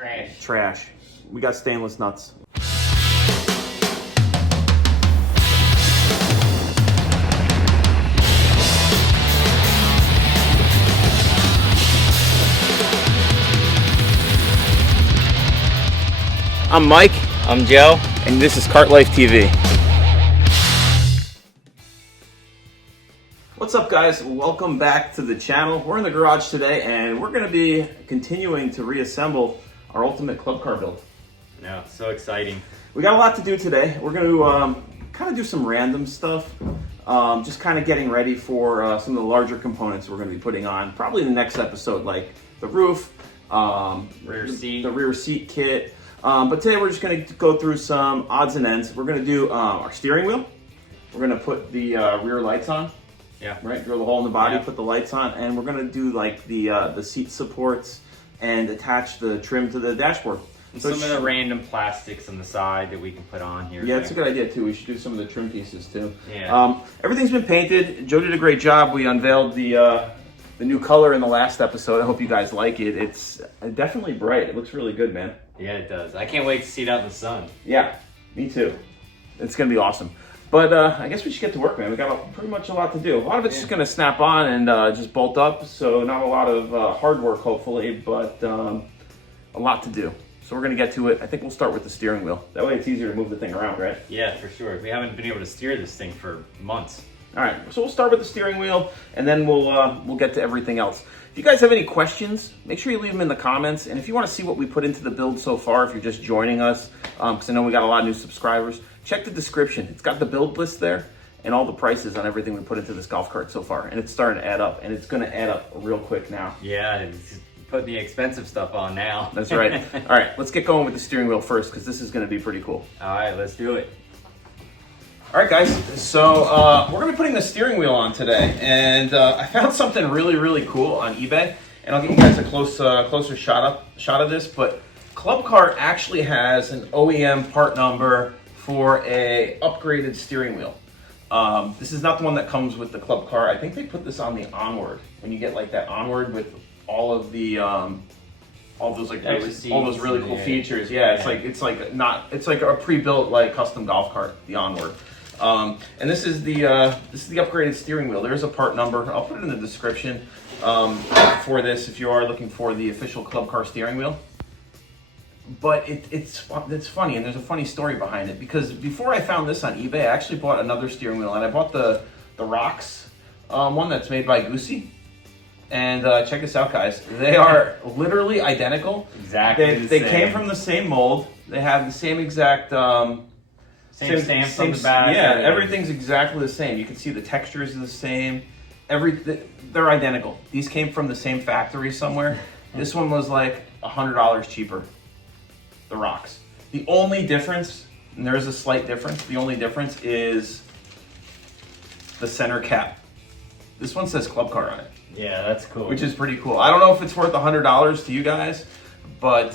Trash. Trash. We got stainless nuts. I'm Mike. I'm Joe. And this is Kart Life TV. What's up, guys? Welcome back to the channel. We're in the garage today and we're going to be continuing to reassemble our ultimate club car build. Yeah, so exciting. We got a lot to do today. We're going to kind of do some random stuff, just kind of getting ready for some of the larger components we're going to be putting on probably in the next episode, like the roof, rear seat, the rear seat kit. But today we're just going to go through some odds and ends. We're going to do our steering wheel. We're going to put the rear lights on. Yeah. Right. Drill the hole in the body, yeah. Put the lights on, and we're going to do like the seat supports and attach the trim to the dashboard. And so some of the random plastics on the side that we can put on here. Yeah, that's a good idea too. We should do some of the trim pieces too. Yeah. Everything's been painted. Joe did a great job. We unveiled the new color in the last episode. I hope you guys like it. It's definitely bright. It looks really good, man. Yeah, it does. I can't wait to see it out in the sun. Yeah, me too. It's gonna be awesome. But I guess we should get to work, man. We got pretty much a lot to do. A lot of it's just gonna snap on and just bolt up. So not a lot of hard work, hopefully, but a lot to do. So we're gonna get to it. I think we'll start with the steering wheel. That way it's easier to move the thing around, right? Yeah, for sure. We haven't been able to steer this thing for months. All right, so we'll start with the steering wheel, and then we'll get to everything else. If you guys have any questions, make sure you leave them in the comments. And if you want to see what we put into the build so far, if you're just joining us, because I know we got a lot of new subscribers, check the description. It's got the build list there and all the prices on everything we put into this golf cart so far. And it's starting to add up, and it's going to add up real quick now. Yeah, put the expensive stuff on now. That's right. All right, let's get going with the steering wheel first, because this is going to be pretty cool. All right, let's do it. All right, guys, so we're going to be putting the steering wheel on today, and I found something really, really cool on eBay, and I'll give you guys a closer shot of this, but Club Car actually has an OEM part number for a upgraded steering wheel. This is not the one that comes with the Club Car. I think they put this on the Onward, when you get like that Onward with all of the all those really cool features. Yeah, it's like a pre-built like custom golf cart, the Onward. And this is the upgraded steering wheel. There's a part number. I'll put it in the description for this if you are looking for the official Club Car steering wheel. But it's funny, and there's a funny story behind it, because before I found this on eBay, I actually bought another steering wheel, and I bought the Rocks one that's made by Goosey. And check this out, guys. They are literally identical. Exactly. They came from the same mold. They have the same exact same stamps on the back. Yeah, everything's exactly the same. You can see the textures are the same. They're identical. These came from the same factory somewhere. This one was like $100 cheaper. The Rocks. The only difference, and there is a slight difference, the only difference is the center cap. This one says Club Car on it. Yeah, that's cool. Which is pretty cool. I don't know if it's worth $100 to you guys, but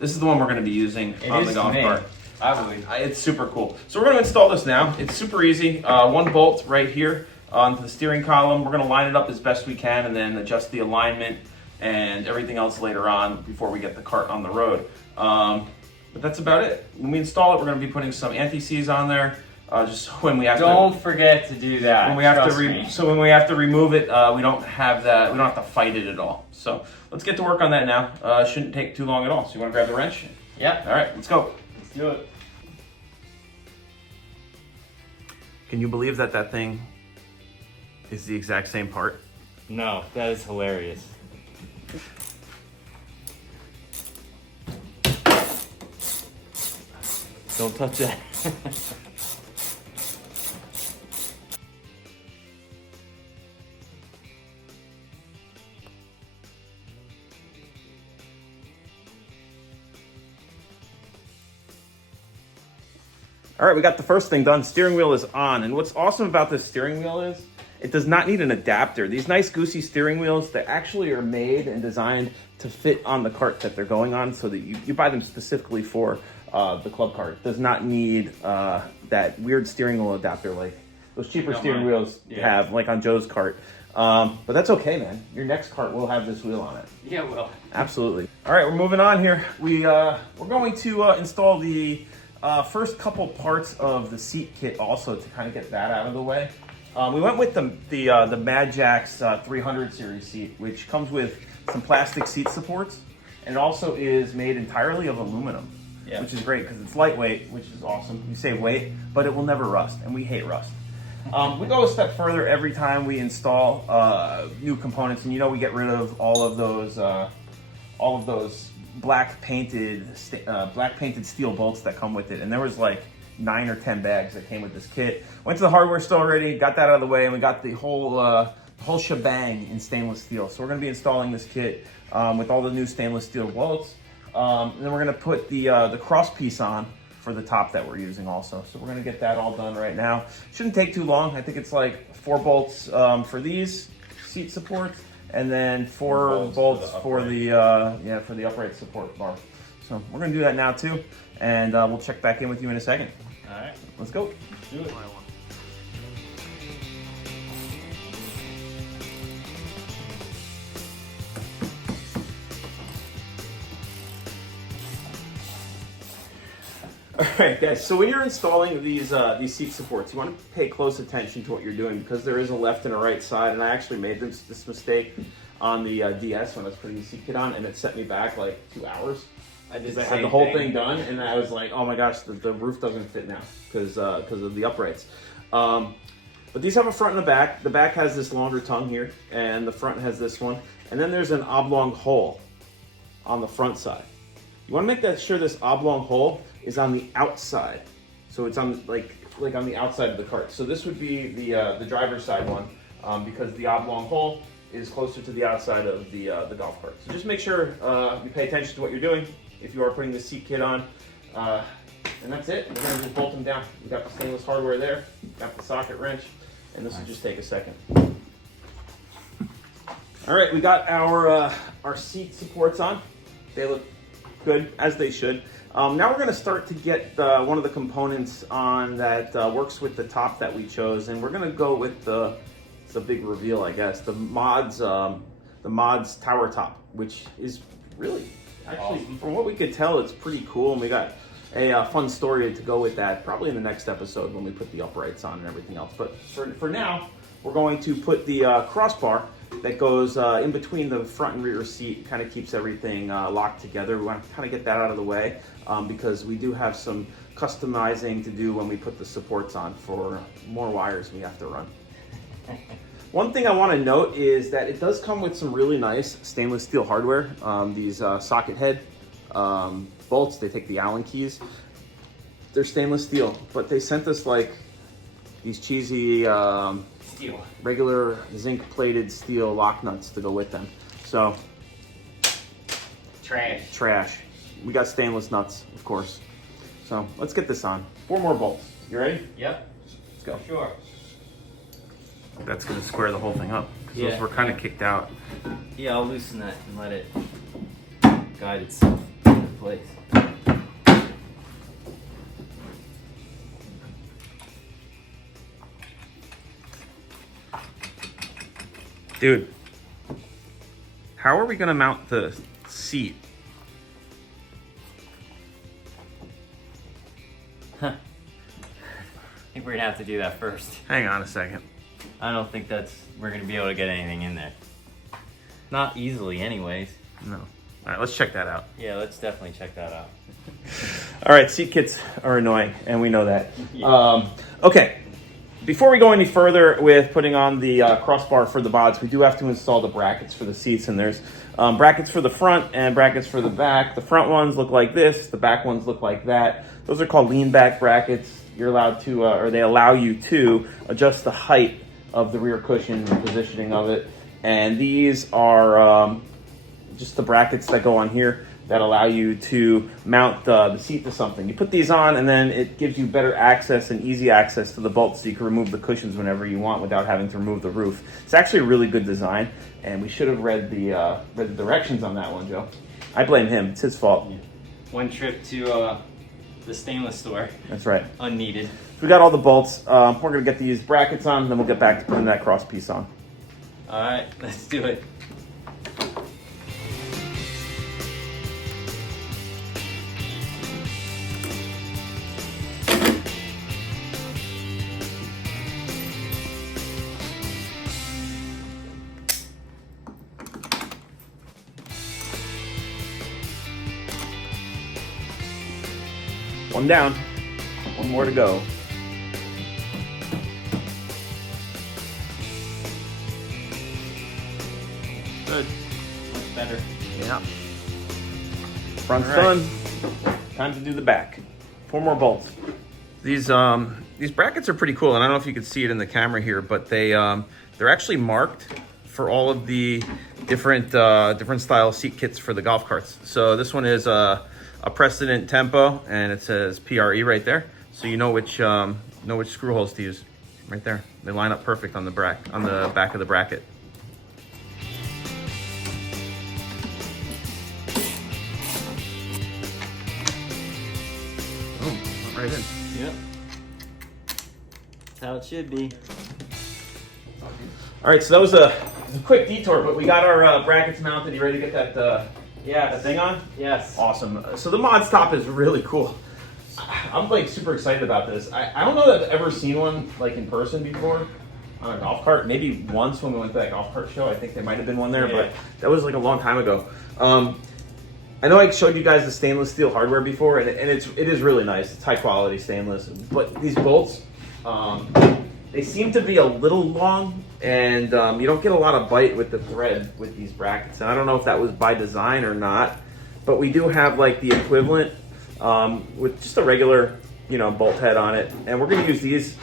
this is the one we're going to be using on the golf cart. I believe. It's super cool. So we're going to install this now. It's super easy. One bolt right here onto the steering column. We're going to line it up as best we can and then adjust the alignment and everything else later on before we get the cart on the road. But that's about it. When we install it, we're going to be putting some anti-seize on there. Just when we have Don't forget to do that. When we have when we have to remove it, we don't have that. We don't have to fight it at all. So let's get to work on that now. Shouldn't take too long at all. So you want to grab the wrench? Yeah. All right, let's go. Let's do it. Can you believe that thing is the exact same part? No, that is hilarious. Don't touch that. All right, we got the first thing done. Steering wheel is on. And what's awesome about this steering wheel is it does not need an adapter. These nice Goosey steering wheels, they actually are made and designed to fit on the cart that they're going on, so that you buy them specifically for the club cart. It does not need that weird steering wheel adapter like those cheaper steering wheels have, like on Joe's cart. But that's okay, man. Your next cart will have this wheel on it. Yeah, it will. Absolutely. All right, we're moving on here. We're going to install the first couple parts of the seat kit also to kind of get that out of the way. We went with the MadJax 300 series seat, which comes with some plastic seat supports, and it also is made entirely of aluminum, which is great because it's lightweight, which is awesome. You save weight, but it will never rust, and we hate rust. We go a step further every time we install new components, and we get rid of all of those black painted steel bolts that come with it. And there was like 9 or 10 bags that came with this kit. Went to the hardware store already, got that out of the way, and we got the whole shebang in stainless steel. So we're going to be installing this kit with all the new stainless steel bolts. And then we're going to put the cross piece on for the top that we're using also. So we're going to get that all done right now. Shouldn't take too long. I think it's like 4 bolts for these seat supports, and then 4 bolts for the upright support bar. So we're gonna do that now too, and we'll check back in with you in a second. All right, let's go. Do it. All right, guys, so when you're installing these seat supports, you want to pay close attention to what you're doing, because there is a left and a right side, and I actually made this mistake on the DS when I was putting the seat kit on, and it set me back like 2 hours. I had the whole thing done, and I was like, oh my gosh, the roof doesn't fit now because of the uprights. But these have a front and a back. The back has this longer tongue here, and the front has this one. And then there's an oblong hole on the front side. You want to make sure this oblong hole is on the outside. So it's on like on the outside of the cart. So this would be the driver's side one, because the oblong hole is closer to the outside of the golf cart. So just make sure you pay attention to what you're doing if you are putting the seat kit on. And that's it. We're gonna just bolt them down. We got the stainless hardware there, got the socket wrench, and this will just take a second. All right, we got our seat supports on. They look good, as they should. Now we're gonna start to get one of the components on that works with the top that we chose, and we're gonna go with it's a big reveal, I guess, the Modz tower top, which is really, actually, awesome. From what we could tell, it's pretty cool, and we got a fun story to go with that, probably in the next episode when we put the uprights on and everything else. But for now, we're going to put the crossbar that goes in between the front and rear seat, kind of keeps everything locked together. We want to kind of get that out of the way because we do have some customizing to do when we put the supports on for more wires we have to run. One thing I want to note is that it does come with some really nice stainless steel hardware. These socket head bolts, they take the Allen keys. They're stainless steel, but they sent us like these cheesy steel, regular zinc plated steel lock nuts to go with them. So trash. We got stainless nuts, of course. So let's get this on. 4 more bolts. You ready? Yep. Let's go. Sure. That's gonna square the whole thing up, because those were kind of kicked out. Yeah, I'll loosen that and let it guide itself into place. Dude, how are we gonna mount the seat? I think we're gonna have to do that first. Hang on a second. I don't think we're gonna be able to get anything in there. Not easily anyways. No. All right, let's check that out. Yeah, let's definitely check that out. All right, seat kits are annoying, and we know that. Yeah. Okay, before we go any further with putting on the crossbar for the Modz, we do have to install the brackets for the seats, and there's brackets for the front and brackets for the back. The front ones look like this, the back ones look like that. Those are called lean back brackets. You're allowed to, or they allow you to adjust the height of the rear cushion and positioning of it. And these are just the brackets that go on here that allow you to mount the seat to something. You put these on, and then it gives you better access and easy access to the bolts, so you can remove the cushions whenever you want without having to remove the roof. It's actually a really good design, and we should have read the directions on that one, Joe. I blame him. It's his fault. Yeah. One trip to the stainless store. That's right. Unneeded. We got all the bolts. We're gonna get these brackets on, and then we'll get back to putting that cross piece on. All right, let's do it. One down, one more to go. Good. Much better. Yeah. Front's done. Time to do the back. 4 more bolts. These brackets are pretty cool, and I don't know if you can see it in the camera here, but they're actually marked for all of the different style seat kits for the golf carts. So this one is a Precedent Tempo, and it says PRE right there, so you know which screw holes to use. Right there, they line up perfect on the back of the bracket. Boom, right in. Yep. That's how it should be. All right, so that was a quick detour, but we got our brackets mounted. You ready to get that that thing on? Yes. Awesome. So the Modz top is really cool. I'm like super excited about this. I don't know that I've ever seen one like in person before on a golf cart. Maybe once when we went to that golf cart show. I think there might have been one there, but that was like a long time ago. I know I showed you guys the stainless steel hardware before, and it is really nice. It's high quality stainless, but these bolts, they seem to be a little long, and you don't get a lot of bite with the thread with these brackets. And I don't know if that was by design or not, but we do have like the equivalent with just a regular, bolt head on it, and we're going to use these.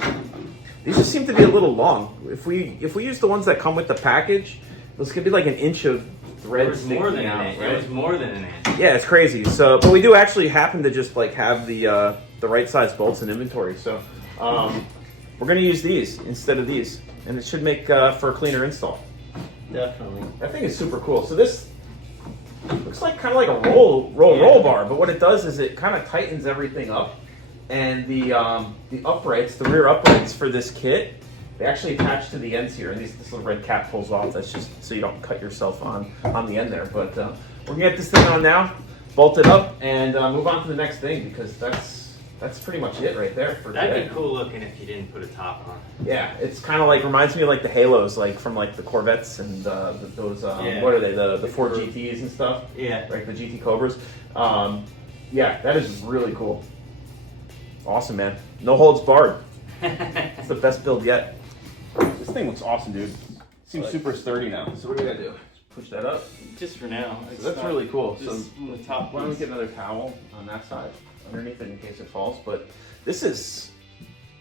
These just seem to be a little long. If we use the ones that come with the package, this could be like an inch of thread. It was more than an inch. It was more than an inch. Yeah, it's crazy. So, but we do actually happen to just like have the right size bolts in inventory. So, we're going to use these instead of these, and it should make for a cleaner install. Definitely. That thing is super cool. So this looks like kind of like a roll bar, but what it does is it kind of tightens everything up, and the uprights, the rear uprights for this kit, they actually attach to the ends here, and this little red cap pulls off. That's just so you don't cut yourself on the end there. But we're gonna get this thing on now, bolt it up, and move on to the next thing, because that's pretty much it right there for today. That'd be cool looking if you didn't put a top on. Yeah, it's kind of like, reminds me of like the Halos, like from like the Corvettes and those what are they, the Ford GTs and stuff? Yeah, like the GT Cobras. Yeah, that is really cool. Awesome, man. No holds barred. It's the best build yet. This thing looks awesome, dude. Seems super sturdy now. So what do we gotta do? Push that up. Just for now. So that's really cool. So the top. Why don't we get another towel on that side underneath it in case it falls? But this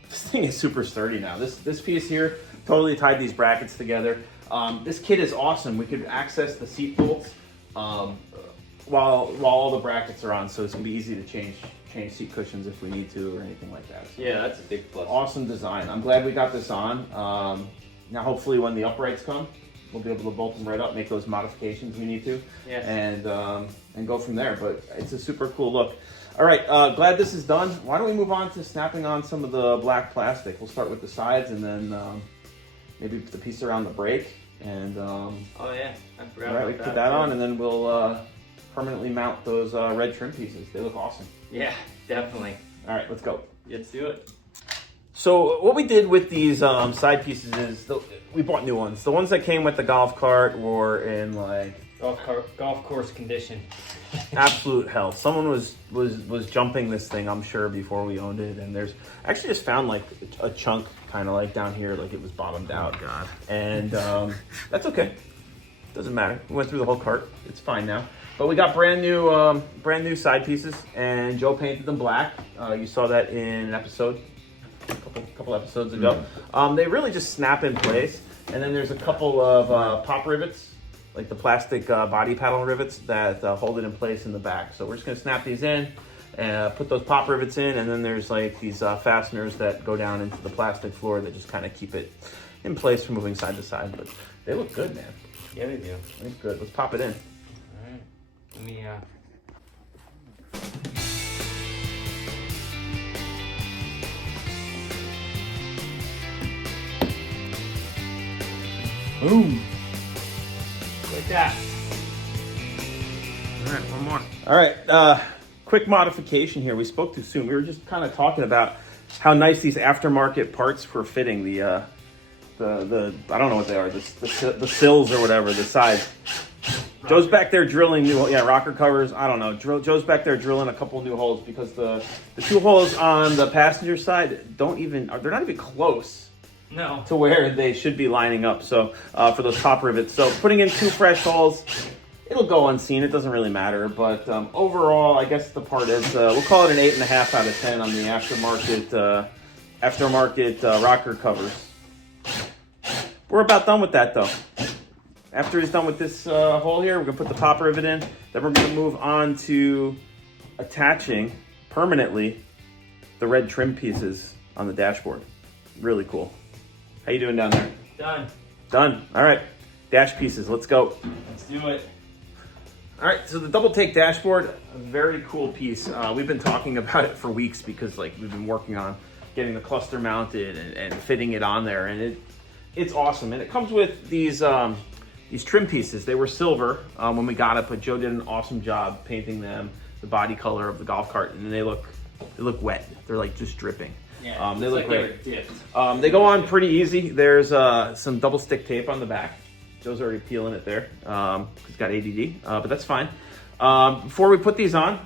thing is super sturdy now. This piece here totally tied these brackets together. This kit is awesome. We could access the seat bolts while all the brackets are on, so it's gonna be easy to change seat cushions if we need to or anything like that. So yeah, that's a big plus. Awesome design. I'm glad we got this on. Now hopefully when the uprights come, we'll be able to bolt them right up, make those modifications we need to, yes, and go from there. But it's a super cool look. All right, glad this is done. Why don't we move on to snapping on some of the black plastic? We'll start with the sides, and then maybe the piece around the brake. And oh yeah, I forgot. All right, we put that on, and then we'll permanently mount those red trim pieces. They look awesome. Yeah, definitely. All right, let's go. Let's do it. So what we did with these side pieces is we bought new ones. The ones that came with the golf cart were in like golf course condition. Absolute hell. Someone was jumping this thing, I'm sure, before we owned it. And there's actually just found like a chunk kind of like down here, like it was bottomed out. Oh, God. And that's okay. Doesn't matter. We went through the whole cart. It's fine now. But we got brand new side pieces, and Joe painted them black. You saw that in an episode, a couple episodes ago. They really just snap in place, and then there's a couple of pop rivets, like the plastic body paddle rivets that hold it in place in the back. So we're just gonna snap these in, and put those pop rivets in, and then there's like these fasteners that go down into the plastic floor that just kind of keep it in place from moving side to side. But they look good, man. Yeah, they do. They look good. Let's pop it in. All right. Let me Boom. like that. All right, one more. All right, quick modification here. We spoke too soon. We were just kind of talking about how nice these aftermarket parts for fitting the I don't know what they are, the sills or whatever, the sides. Joe's back there drilling rocker covers. I don't know. Joe's back there drilling a couple new holes because the 2 holes on the passenger side they're not even close. No. To where they should be lining up. So for those top rivets. So putting in 2 fresh holes, it'll go unseen. It doesn't really matter. But overall, I guess the part is we'll call it an 8.5 out of 10 on the aftermarket rocker covers. We're about done with that though. After he's done with this hole here, we're gonna put the top rivet in. Then we're gonna move on to attaching permanently the red trim pieces on the dashboard. Really cool. How you doing down there? Done. Done. All right. Dash pieces. Let's go. Let's do it. All right. So the double take dashboard, a very cool piece. We've been talking about it for weeks because we've been working on getting the cluster mounted and fitting it on there, and it's awesome. And it comes with these trim pieces. They were silver when we got it, but Joe did an awesome job painting them the body color of the golf cart, and they look wet. They're like just dripping. Yeah, they look great. Dipped. They go on pretty easy. There's some double stick tape on the back. Joe's already peeling it there. He's got ADD, but that's fine. Before we put these on,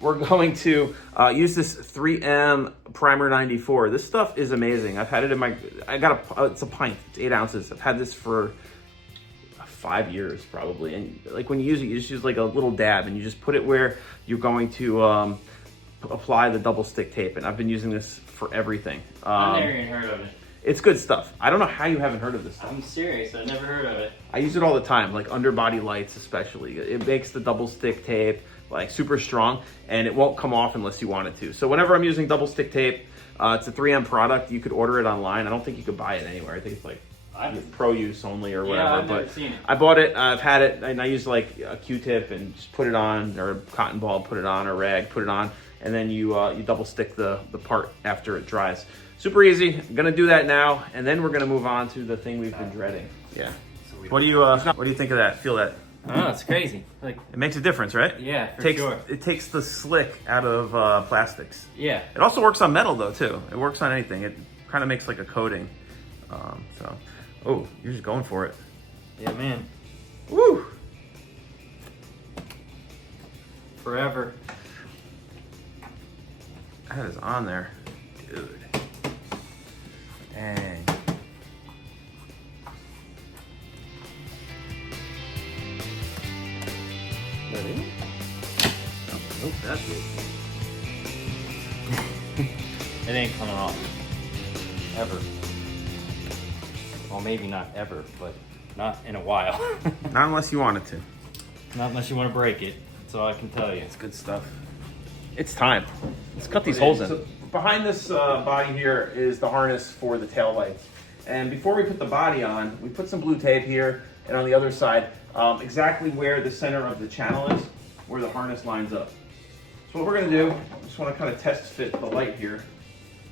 we're going to use this 3M Primer 94. This stuff is amazing. I've had it in it's a pint. It's 8 ounces. I've had this for 5 years probably. And when you use it, you just use like a little dab and you just put it where you're going to apply the double stick tape. And I've been using this for everything. I've never even heard of it. It's good stuff. I don't know how you haven't heard of this stuff. I'm serious. I've never heard of it. I use it all the time, like underbody lights especially. It makes the double stick tape super strong, and it won't come off unless you want it to. So whenever I'm using double stick tape, it's a 3M product. You could order it online. I don't think you could buy it anywhere. I think it's pro use only or whatever. Yeah, I've never seen it. I bought it. I've had it, and I use like a Q-tip and just put it on, or a cotton ball, put it on, or rag, put it on, and then you double stick the part after it dries. Super easy. I'm gonna do that now, and then we're gonna move on to the thing we've been dreading. Yeah. What do you think of that? Feel that? Oh, it's crazy. It makes a difference, right? Yeah, sure. It takes the slick out of plastics. Yeah. It also works on metal though too. It works on anything. It kind of makes like a coating. Oh, you're just going for it. Yeah, man. Woo! Forever. That is on there, dude. Dang. That in? Oh, nope, that's it. It ain't coming off. Ever. Well, maybe not ever, but not in a while. Not unless you want it to. Not unless you want to break it. That's all I can tell you. It's good stuff. It's time. Let's cut these holes in. So behind this body here is the harness for the tail lights. And before we put the body on, we put some blue tape here and on the other side, exactly where the center of the channel is, where the harness lines up. So what we're gonna do, I just wanna kind of test fit the light here.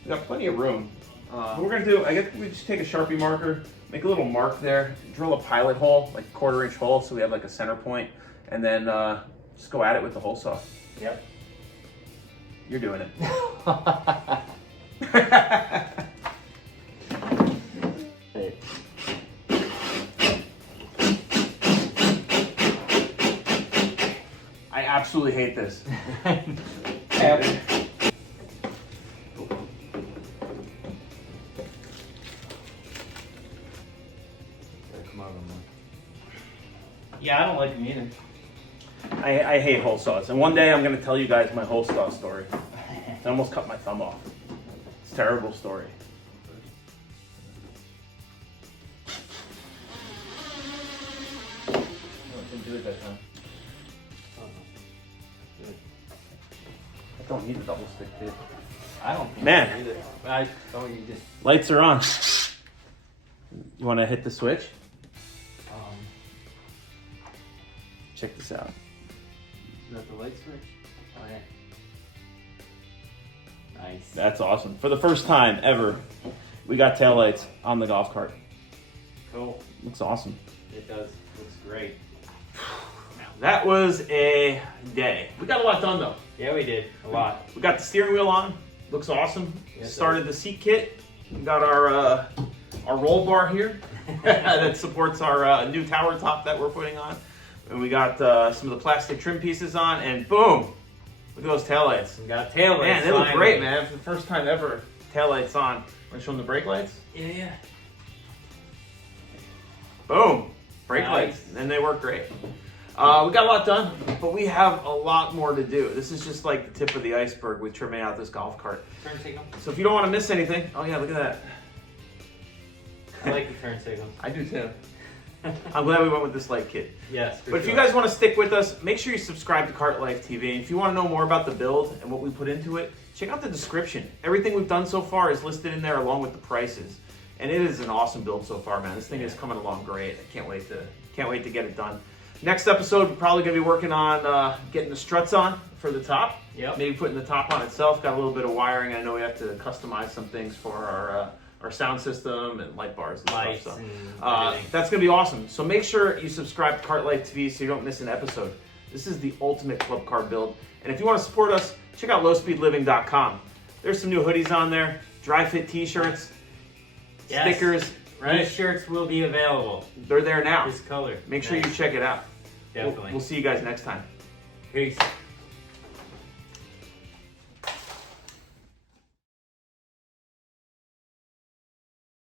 We've got plenty of room. What we're gonna do, I guess we just take a Sharpie marker, make a little mark there, drill a pilot hole, like a 1/4 inch hole, so we have like a center point, and then just go at it with the hole saw. Yep. You're doing it. I absolutely hate this. Yeah, I don't like them either. I hate hole saws, and one day I'm going to tell you guys my hole saw story. I almost cut my thumb off. It's a terrible story. No, it didn't do it that time. Good. I don't need a double stick tape. I don't think Man. so either. You just... Lights are on. You want to hit the switch? Check this out. Is that the light switch? Oh, yeah. Nice. That's awesome. For the first time ever, we got taillights on the golf cart. Cool. Looks awesome. It does. Looks great. That was a day. We got a lot done though. Yeah, we did. A lot. We got the steering wheel on. Looks awesome. Yes, started the seat kit. We got our roll bar here that supports our new tower top that we're putting on. And we got some of the plastic trim pieces on, and boom! Look at those taillights. We got taillights. Man, they look finally. great, man. For the first time ever, taillights on. Want to show them the brake lights? Yeah. Boom! Brake Nice. lights, and they work great. We got a lot done, but we have a lot more to do. This is just like the tip of the iceberg with trimming out this golf cart. Turn signal. So if you don't want to miss anything, oh yeah, look at that. I like the turn signals. I do too. I'm glad we went with this light kit. Yes. But if you guys want to stick with us, make sure you subscribe to Cart Life TV. And if you want to know more about the build and what we put into it, check out the description. Everything we've done so far is listed in there along with the prices. And it is an awesome build so far, man. This thing is coming along great. I can't wait to get it done. Next episode, we're probably going to be working on getting the struts on for the top. Yep. Maybe putting the top on itself. Got a little bit of wiring. I know we have to customize some things for our sound system and light bars and Lights stuff. So and everything. that's going to be awesome. So make sure you subscribe to Cart Life TV so you don't miss an episode. This is the ultimate club car build. And if you want to support us, check out lowspeedliving.com. There's some new hoodies on there, dry fit t-shirts, Yes. stickers. These shirts will be available. They're there now. This color. Make sure Nice. you check it out. Definitely. We'll see you guys next time. Peace.